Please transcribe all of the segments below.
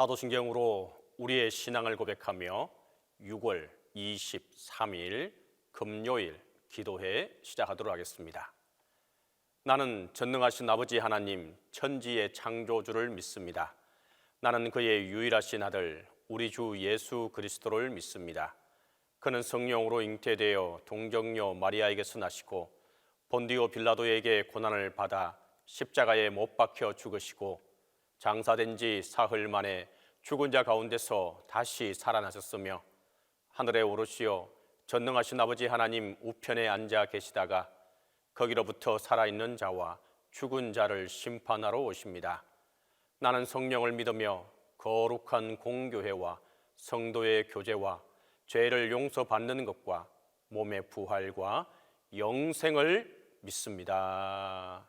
사도신경으로 우리의 신앙을 고백하며 6월 23일 금요일 기도회 시작하도록 하겠습니다. 나는 전능하신 아버지 하나님 천지의 창조주를 믿습니다. 나는 그의 유일하신 아들 우리 주 예수 그리스도를 믿습니다. 그는 성령으로 잉태되어 동정녀 마리아에게서 나시고 본디오 빌라도에게 고난을 받아 십자가에 못 박혀 죽으시고 장사된 지 사흘 만에 죽은 자 가운데서 다시 살아나셨으며 하늘에 오르시어 전능하신 아버지 하나님 우편에 앉아 계시다가 거기로부터 살아있는 자와 죽은 자를 심판하러 오십니다. 나는 성령을 믿으며 거룩한 공교회와 성도의 교제와 죄를 용서받는 것과 몸의 부활과 영생을 믿습니다.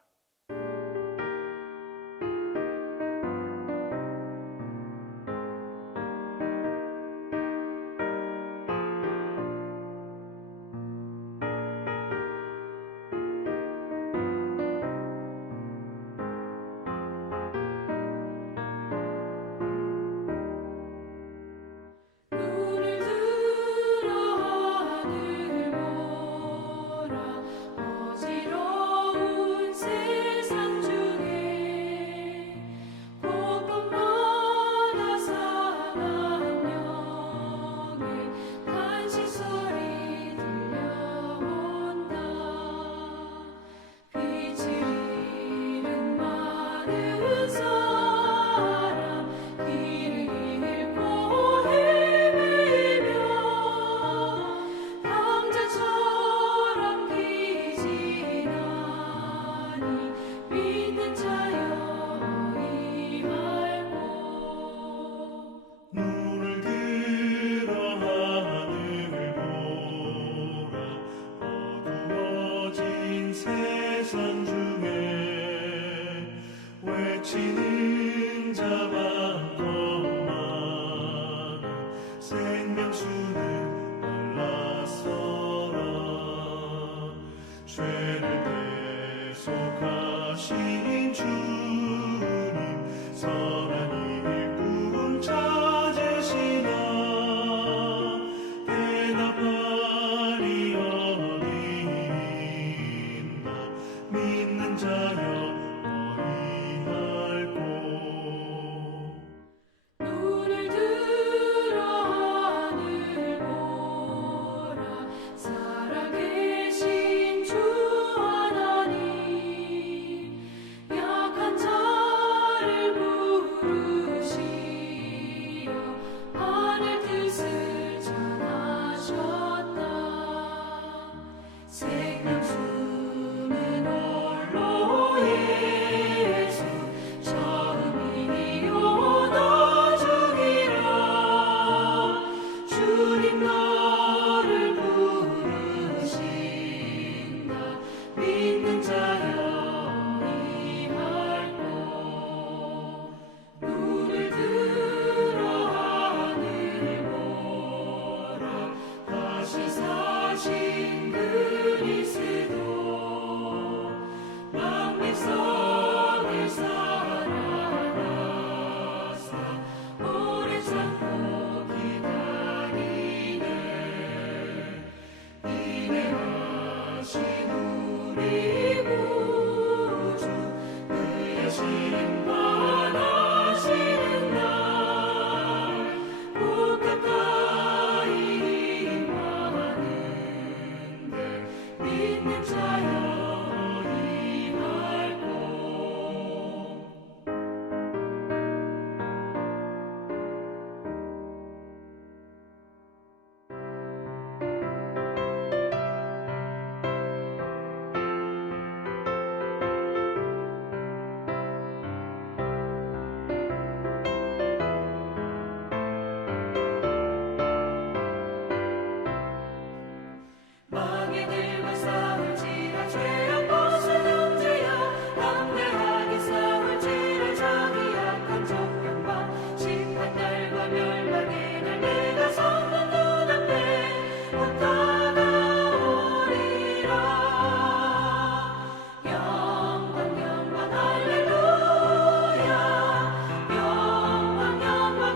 영광 영광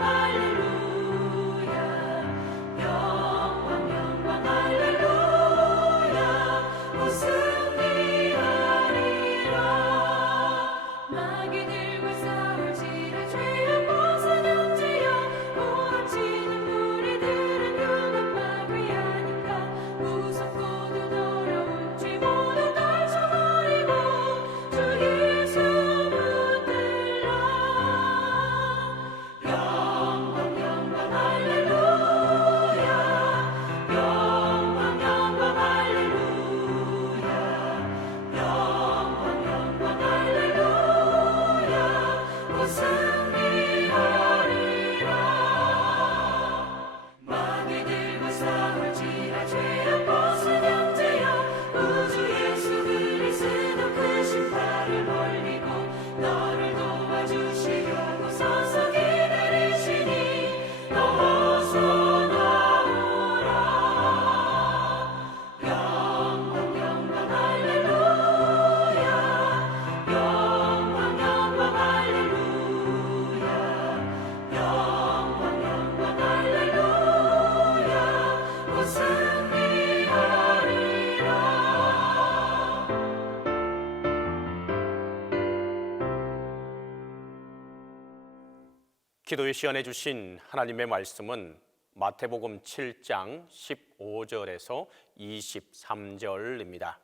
기도의 시간에 주신 하나님의 말씀은 마태복음 7장 15절에서 23절입니다.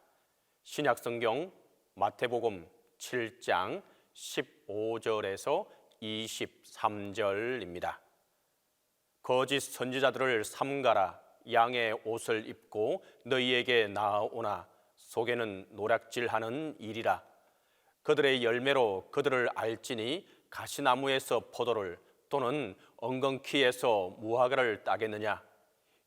신약성경 마태복음 7장 15절에서 23절입니다. 거짓 선지자들을 삼가라. 양의 옷을 입고 너희에게 나아오나 속에는 노략질하는 일이라. 그들의 열매로 그들을 알지니 가시나무에서 포도를 또는 엉겅퀴에서 무화과를 따겠느냐.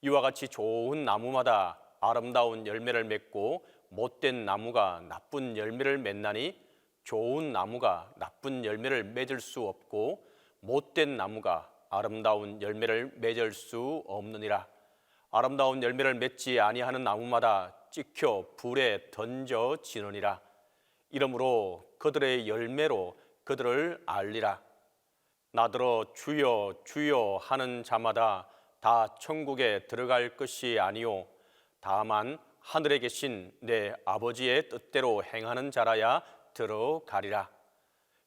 이와 같이 좋은 나무마다 아름다운 열매를 맺고 못된 나무가 나쁜 열매를 맺나니 좋은 나무가 나쁜 열매를 맺을 수 없고 못된 나무가 아름다운 열매를 맺을 수 없느니라. 아름다운 열매를 맺지 아니하는 나무마다 찍혀 불에 던져지느니라. 이러므로 그들의 열매로 그들을 알리라. 나더러 주여 주여 하는 자마다 다 천국에 들어갈 것이 아니요 다만 하늘에 계신 내 아버지의 뜻대로 행하는 자라야 들어가리라.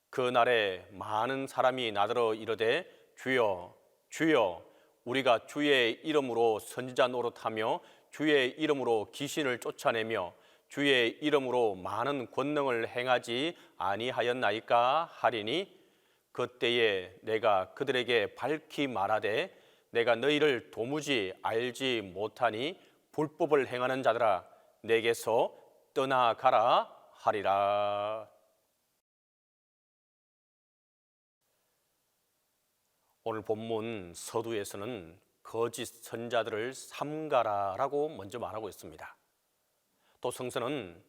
그날에 많은 사람이 나더러 이르되 주여 주여 우리가 주의 이름으로 선지자 노릇하며 주의 이름으로 귀신을 쫓아내며 주의 이름으로 많은 권능을 행하지 아니하였나이까 하리니 그때에 내가 그들에게 밝히 말하되 내가 너희를 도무지 알지 못하니 불법을 행하는 자들아 내게서 떠나가라 하리라. 오늘 본문 서두에서는 거짓 선자들을 삼가라라고 먼저 말하고 있습니다. 또 성서는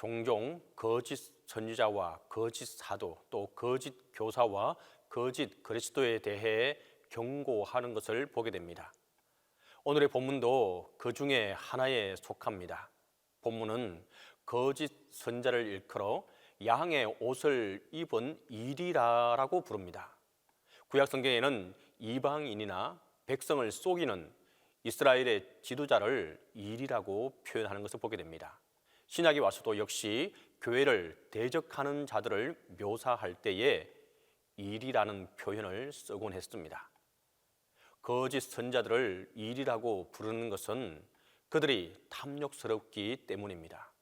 종종 거짓 선지자와 거짓 사도 또 거짓 교사와 거짓 그리스도에 대해 경고하는 것을 보게 됩니다. 오늘의 본문도 그 중에 하나에 속합니다. 본문은 거짓 선자를 일컬어 양의 옷을 입은 일이라라고 부릅니다. 구약 성경에는 이방인이나 백성을 속이는 이스라엘의 지도자를 일이라고 표현하는 것을 보게 됩니다. 신약에 와서도 역시 교회를 대적하는 자들을 묘사할 때에 일이라는 표현을 쓰곤 했습니다. 거짓 선자들을 일이라고 부르는 것은 그들이 탐욕스럽기 때문입니다.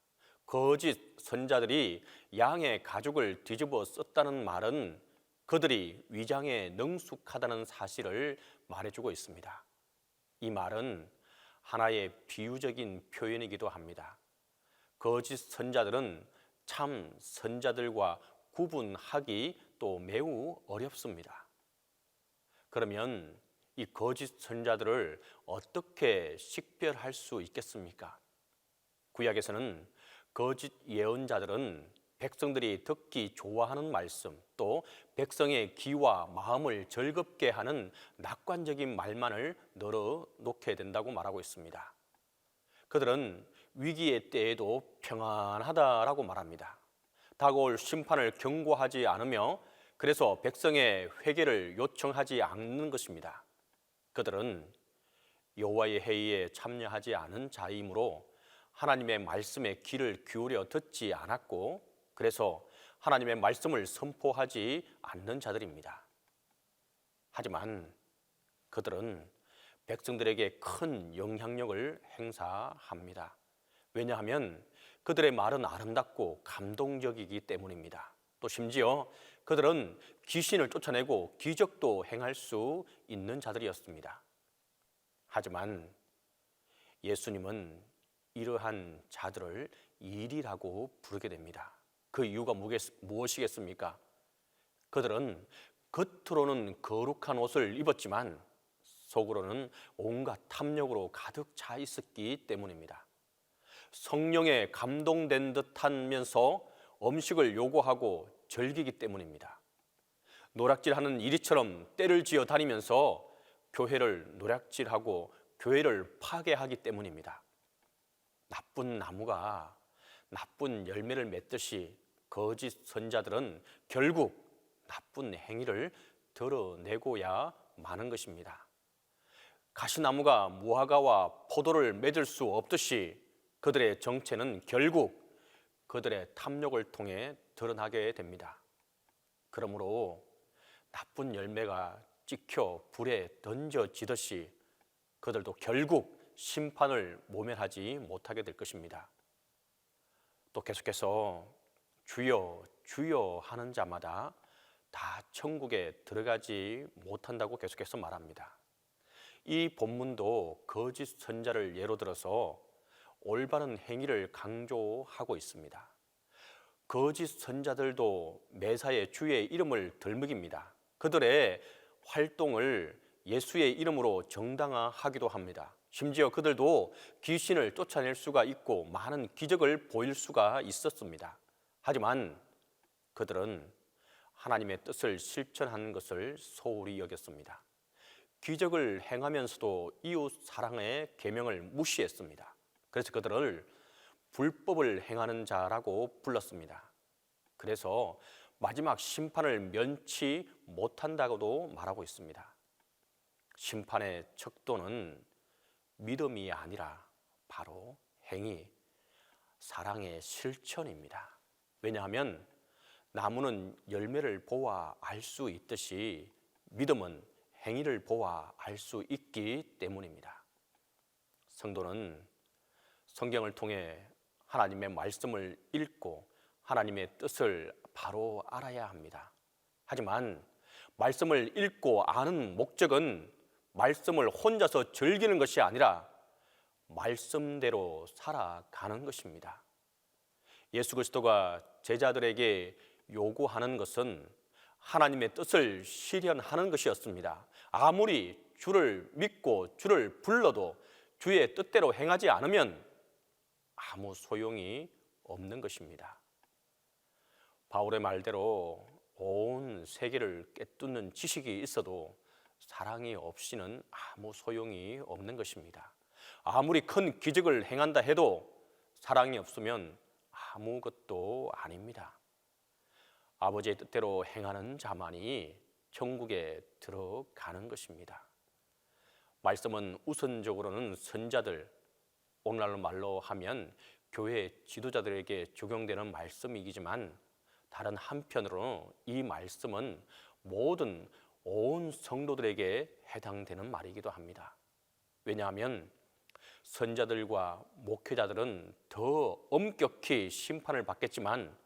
거짓 선자들이 양의 가죽을 뒤집어 썼다는 말은 그들이 위장에 능숙하다는 사실을 말해주고 있습니다. 이 말은 하나의 비유적인 표현이기도 합니다. 거짓 선자들은 참 선자들과 구분하기 또 매우 어렵습니다. 그러면 이 거짓 선자들을 어떻게 식별할 수 있겠습니까? 구약에서는 거짓 예언자들은 백성들이 듣기 좋아하는 말씀 또 백성의 귀와 마음을 즐겁게 하는 낙관적인 말만을 늘어놓게 된다고 말하고 있습니다. 그들은 위기의 때에도 평안하다라고 말합니다. 다가올 심판을 경고하지 않으며 그래서 백성의 회개를 요청하지 않는 것입니다. 그들은 여호와의 회의에 참여하지 않은 자이므로 하나님의 말씀에 귀를 기울여 듣지 않았고 그래서 하나님의 말씀을 선포하지 않는 자들입니다. 하지만 그들은 백성들에게 큰 영향력을 행사합니다. 왜냐하면 그들의 말은 아름답고 감동적이기 때문입니다. 또 심지어 그들은 귀신을 쫓아내고 기적도 행할 수 있는 자들이었습니다. 하지만 예수님은 이러한 자들을 일이라고 부르게 됩니다. 그 이유가 무엇이겠습니까? 그들은 겉으로는 거룩한 옷을 입었지만 속으로는 온갖 탐욕으로 가득 차 있었기 때문입니다. 성령에 감동된 듯하면서 음식을 요구하고 즐기기 때문입니다. 노략질하는 이리처럼 때를 지어 다니면서 교회를 노략질하고 교회를 파괴하기 때문입니다. 나쁜 나무가 나쁜 열매를 맺듯이 거짓 선자들은 결국 나쁜 행위를 드러내고야 마는 것입니다. 가시나무가 무화과와 포도를 맺을 수 없듯이 그들의 정체는 결국 그들의 탐욕을 통해 드러나게 됩니다. 그러므로 나쁜 열매가 찍혀 불에 던져지듯이 그들도 결국 심판을 모면하지 못하게 될 것입니다. 또 계속해서 주여 주여 하는 자마다 다 천국에 들어가지 못한다고 계속해서 말합니다. 이 본문도 거짓 선자를 예로 들어서 올바른 행위를 강조하고 있습니다. 거짓 선자들도 매사에 주의 이름을 덜먹입니다. 그들의 활동을 예수의 이름으로 정당화하기도 합니다. 심지어 그들도 귀신을 쫓아낼 수가 있고 많은 기적을 보일 수가 있었습니다. 하지만 그들은 하나님의 뜻을 실천하는 것을 소홀히 여겼습니다. 기적을 행하면서도 이웃 사랑의 계명을 무시했습니다. 그래서 그들을 불법을 행하는 자라고 불렀습니다. 그래서 마지막 심판을 면치 못한다고도 말하고 있습니다. 심판의 척도는 믿음이 아니라 바로 행위, 사랑의 실천입니다. 왜냐하면 나무는 열매를 보아 알 수 있듯이 믿음은 행위를 보아 알 수 있기 때문입니다. 성도는 성경을 통해 하나님의 말씀을 읽고 하나님의 뜻을 바로 알아야 합니다. 하지만 말씀을 읽고 아는 목적은 말씀을 혼자서 즐기는 것이 아니라 말씀대로 살아가는 것입니다. 예수 그리스도가 제자들에게 요구하는 것은 하나님의 뜻을 실현하는 것이었습니다. 아무리 주를 믿고 주를 불러도 주의 뜻대로 행하지 않으면 아무 소용이 없는 것입니다. 바울의 말대로 온 세계를 꿰뚫는 지식이 있어도 사랑이 없이는 아무 소용이 없는 것입니다. 아무리 큰 기적을 행한다 해도 사랑이 없으면 아무것도 아닙니다. 아버지의 뜻대로 행하는 자만이 천국에 들어가는 것입니다. 말씀은 우선적으로는 선자들, 오늘날 말로 하면 교회 지도자들에게 적용되는 말씀이지만 다른 한편으로는 이 말씀은 모든 온 성도들에게 해당되는 말이기도 합니다. 왜냐하면 선자들과 목회자들은 더 엄격히 심판을 받겠지만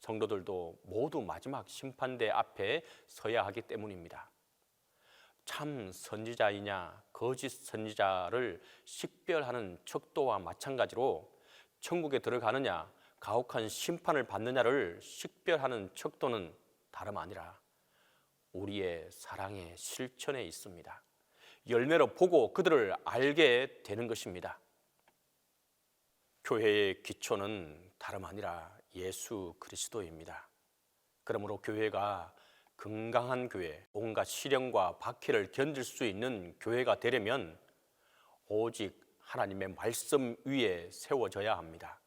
성도들도 모두 마지막 심판대 앞에 서야 하기 때문입니다. 참 선지자이냐 거짓 선지자를 식별하는 척도와 마찬가지로 천국에 들어가느냐 가혹한 심판을 받느냐를 식별하는 척도는 다름 아니라 우리의 사랑의 실천에 있습니다. 열매로 보고 그들을 알게 되는 것입니다. 교회의 기초는 다름 아니라 예수 그리스도입니다. 그러므로 교회가 건강한 교회, 온갖 시련과 박해를 견딜 수 있는 교회가 되려면 오직 하나님의 말씀 위에 세워져야 합니다.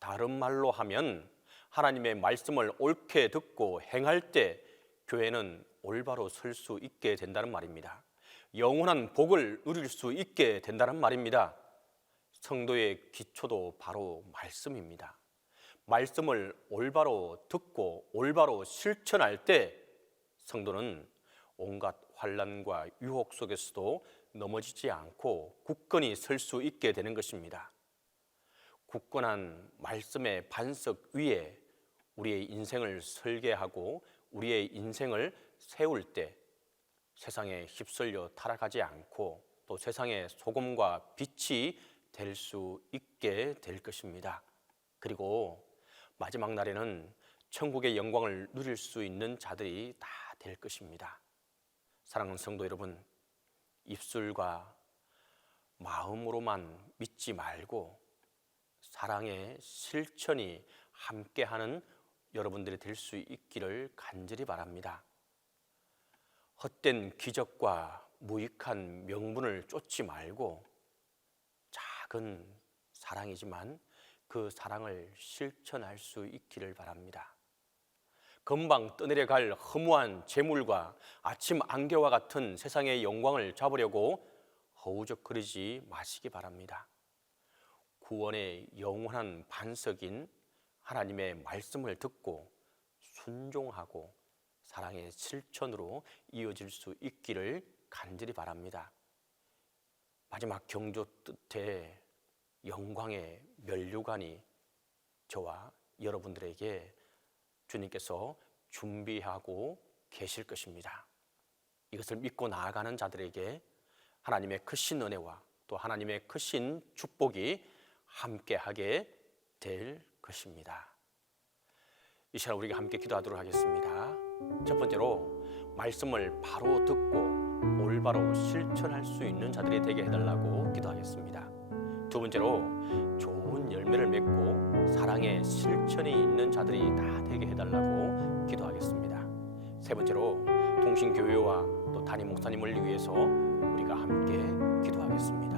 다른 말로 하면 하나님의 말씀을 옳게 듣고 행할 때 교회는 올바로 설 수 있게 된다는 말입니다. 영원한 복을 누릴 수 있게 된다는 말입니다. 성도의 기초도 바로 말씀입니다. 말씀을 올바로 듣고 올바로 실천할 때 성도는 온갖 환난과 유혹 속에서도 넘어지지 않고 굳건히 설 수 있게 되는 것입니다. 굳건한 말씀의 반석 위에 우리의 인생을 설계하고 우리의 인생을 세울 때 세상에 휩쓸려 타락하지 않고 또 세상의 소금과 빛이 될 수 있게 될 것입니다. 그리고 마지막 날에는 천국의 영광을 누릴 수 있는 자들이 다 될 것입니다. 사랑하는 성도 여러분, 입술과 마음으로만 믿지 말고 사랑의 실천이 함께하는 여러분들이 될 수 있기를 간절히 바랍니다. 헛된 기적과 무익한 명분을 쫓지 말고 작은 사랑이지만 그 사랑을 실천할 수 있기를 바랍니다. 금방 떠내려갈 허무한 재물과 아침 안개와 같은 세상의 영광을 잡으려고 허우적거리지 마시기 바랍니다. 구원의 영원한 반석인 하나님의 말씀을 듣고 순종하고 사랑의 실천으로 이어질 수 있기를 간절히 바랍니다. 마지막 경조 끝에 영광의 면류관이 저와 여러분들에게 주님께서 준비하고 계실 것입니다. 이것을 믿고 나아가는 자들에게 하나님의 크신 은혜와 또 하나님의 크신 축복이 함께하게 될 것입니다. 이 시간 우리가 함께 기도하도록 하겠습니다. 첫 번째로 말씀을 바로 듣고 올바로 실천할 수 있는 자들이 되게 해달라고 기도하겠습니다. 두 번째로 좋은 열매를 맺고 사랑의 실천이 있는 자들이 다 되게 해달라고 기도하겠습니다. 세 번째로 동신교회와 또 담임 목사님을 위해서 우리가 함께 기도하겠습니다.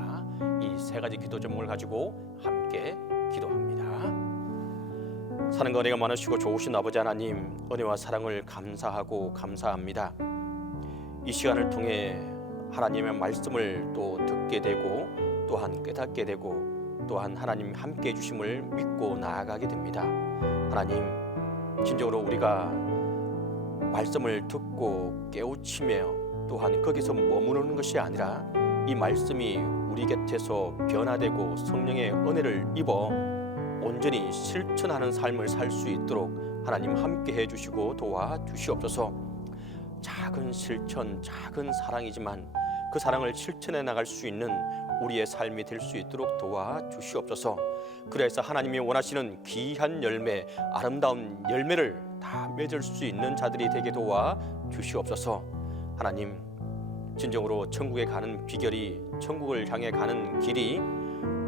이 세 가지 기도 제목을 가지고 함께 기도합니다. 사랑과 은혜가 많으시고 좋으신 아버지 하나님, 은혜와 사랑을 감사하고 감사합니다. 이 시간을 통해 하나님의 말씀을 또 듣게 되고 또한 깨닫게 되고 또한 하나님 함께 해주심을 믿고 나아가게 됩니다. 하나님, 진정으로 우리가 말씀을 듣고 깨우치며 또한 거기서 머무르는 것이 아니라 이 말씀이 우리 곁에서 변화되고 성령의 은혜를 입어 온전히 실천하는 삶을 살 수 있도록 하나님 함께 해주시고 도와주시옵소서. 작은 실천, 작은 사랑이지만 그 사랑을 실천해 나갈 수 있는 우리의 삶이 될 수 있도록 도와주시옵소서. 그래서 하나님이 원하시는 귀한 열매, 아름다운 열매를 다 맺을 수 있는 자들이 되게 도와주시옵소서. 하나님, 진정으로 천국에 가는 비결이, 천국을 향해 가는 길이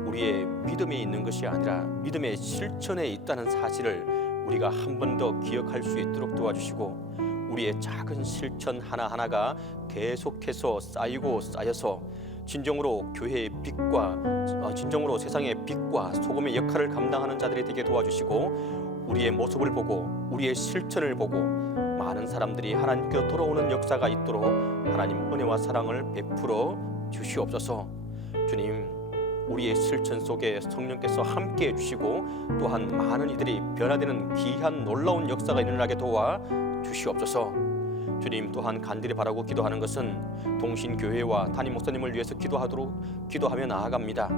우리의 믿음에 있는 것이 아니라 믿음의 실천에 있다는 사실을 우리가 한 번 더 기억할 수 있도록 도와주시고, 우리의 작은 실천 하나하나가 계속해서 쌓이고 쌓여서 진정으로 교회의 빛과 진정으로 세상의 빛과 소금의 역할을 감당하는 자들이 되게 도와주시고, 우리의 모습을 보고 우리의 실천을 보고 많은 사람들이 하나님께로 돌아오는 역사가 있도록 하나님 은혜와 사랑을 베풀어 주시옵소서. 주님, 우리의 실천 속에 성령께서 함께 해주시고 또한 많은 이들이 변화되는 귀한 놀라운 역사가 일어나게 도와주시옵소서. 주님, 또한 간절히 바라고 기도하는 것은 동신교회와 담임 목사님을 위해서 기도하며 나아갑니다.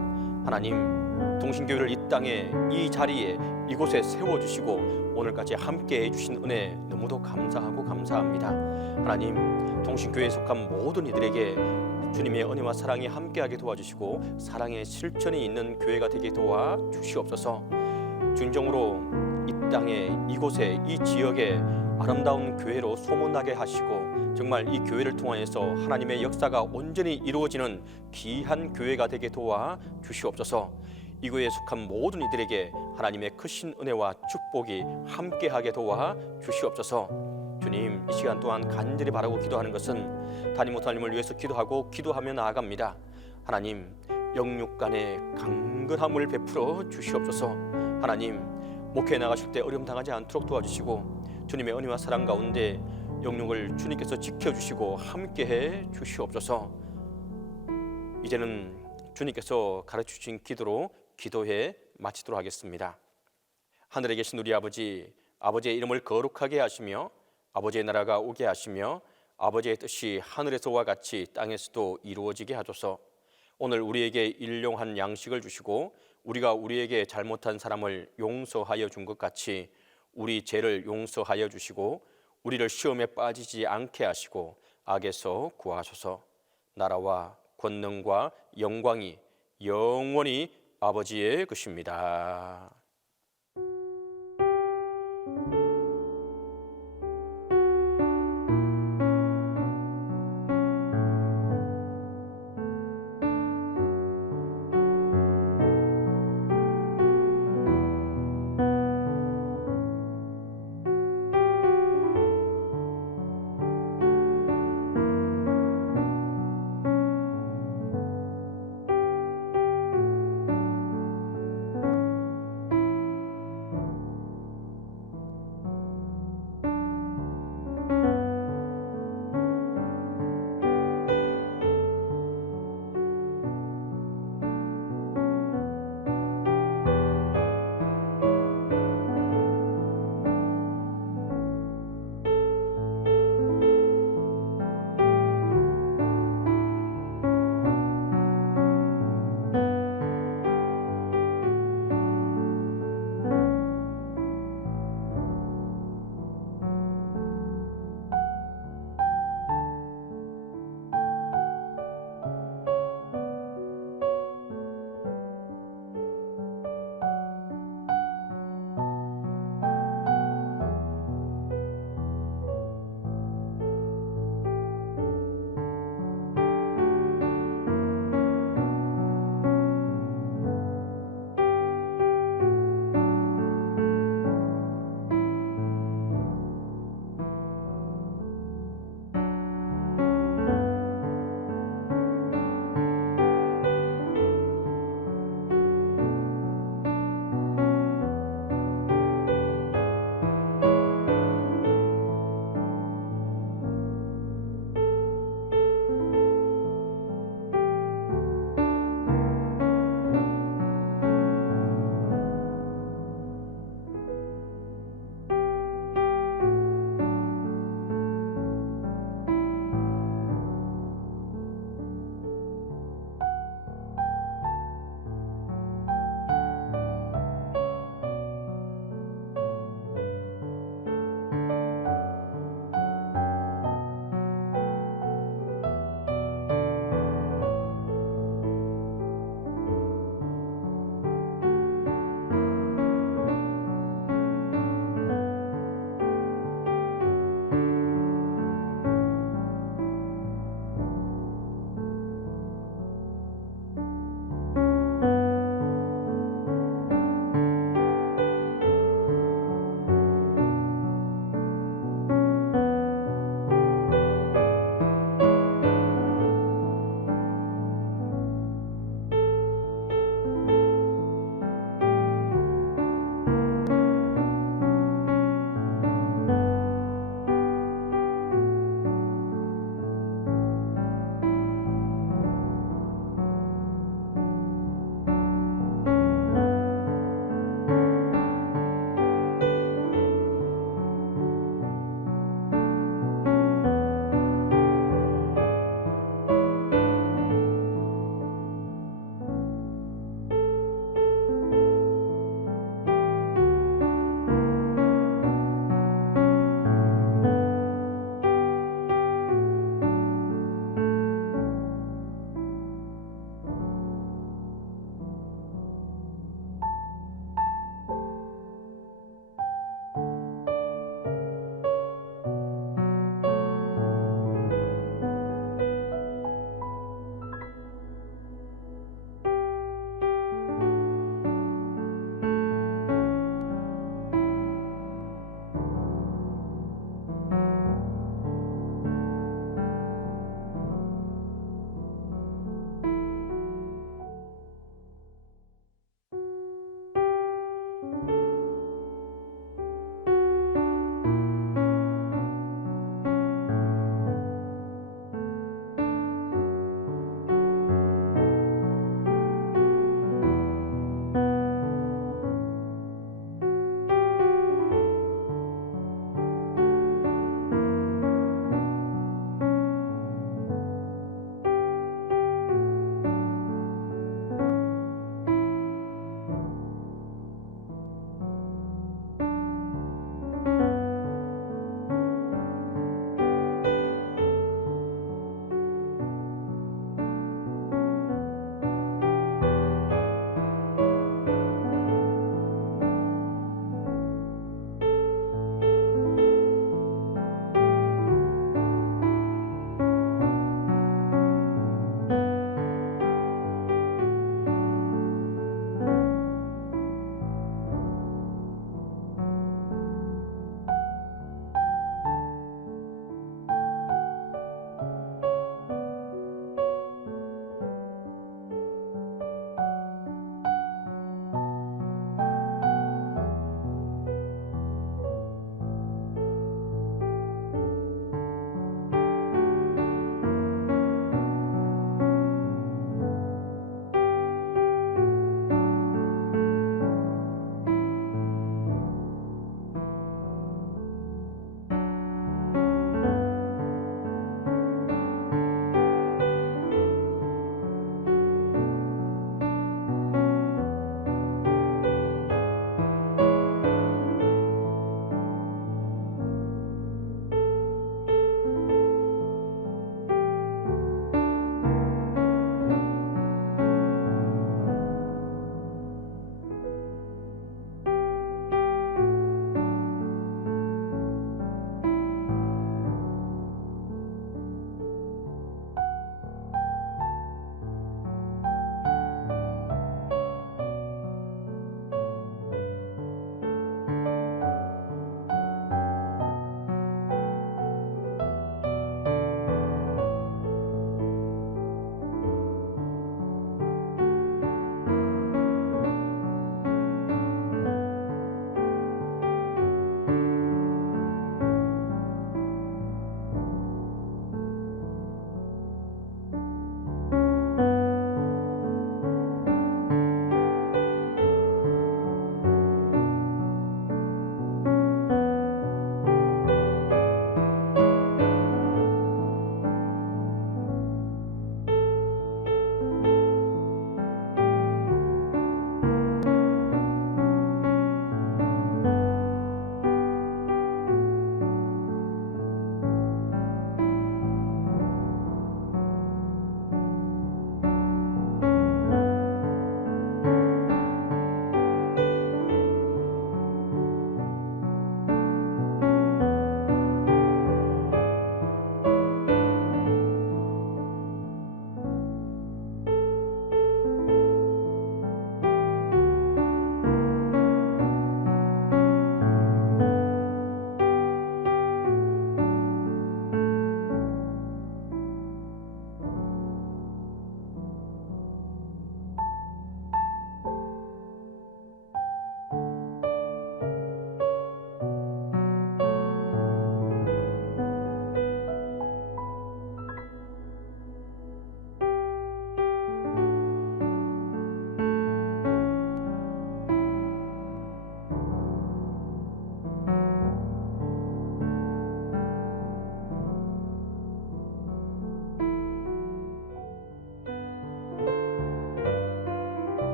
하나님, 동신교회를 이 땅에 이 자리에 이곳에 세워주시고 오늘까지 함께 해주신 은혜 너무도 감사하고 감사합니다. 하나님, 동신교회에 속한 모든 이들에게 주님의 은혜와 사랑이 함께하게 도와주시고 사랑의 실천이 있는 교회가 되게 도와주시옵소서. 진정으로 이 땅에 이곳에 이 지역에 아름다운 교회로 소문나게 하시고 정말 이 교회를 통하여서 하나님의 역사가 온전히 이루어지는 귀한 교회가 되게 도와주시옵소서. 이 교회에 속한 모든 이들에게 하나님의 크신 은혜와 축복이 함께하게 도와주시옵소서. 주님, 이 시간 또한 간절히 바라고 기도하는 것은 담임 목사님을 위해서 기도하며 나아갑니다. 하나님, 영육 간의 강건함을 베풀어 주시옵소서. 하나님, 목회에 나가실 때 어려움 당하지 않도록 도와주시고 주님의 은혜와 사랑 가운데 영육을 주님께서 지켜주시고 함께해 주시옵소서. 이제는 주님께서 가르쳐주신 기도로 기도해 마치도록 하겠습니다. 하늘에 계신 우리 아버지, 아버지의 이름을 거룩하게 하시며 아버지의 나라가 오게 하시며 아버지의 뜻이 하늘에서와 같이 땅에서도 이루어지게 하소서. 오늘 우리에게 일용할 양식을 주시고 우리가 우리에게 잘못한 사람을 용서하여 준 것 같이 우리 죄를 용서하여 주시고 우리를 시험에 빠지지 않게 하시고 악에서 구하소서. 나라와 권능과 영광이 영원히 아버지의 것입니다.